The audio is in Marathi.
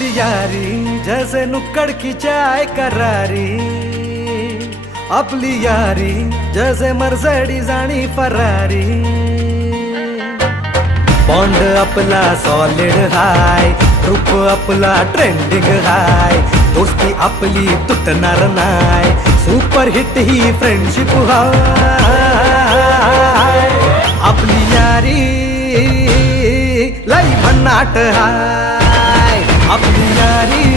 आपली यारी जैसे नुक्कड़ की चाय करारी, आपली यारी जैसे मर्सिडीज आणि फरारी। बॉन्ड आपला सॉलिड हाय, ग्रुप आपला ट्रेंडिंग हाय, दोस्ती आपली तुटणार नाय, सुपर हिट ही फ्रेंडशिप हाय। आपली यारी लई भन्नाट हाय, आपली यारी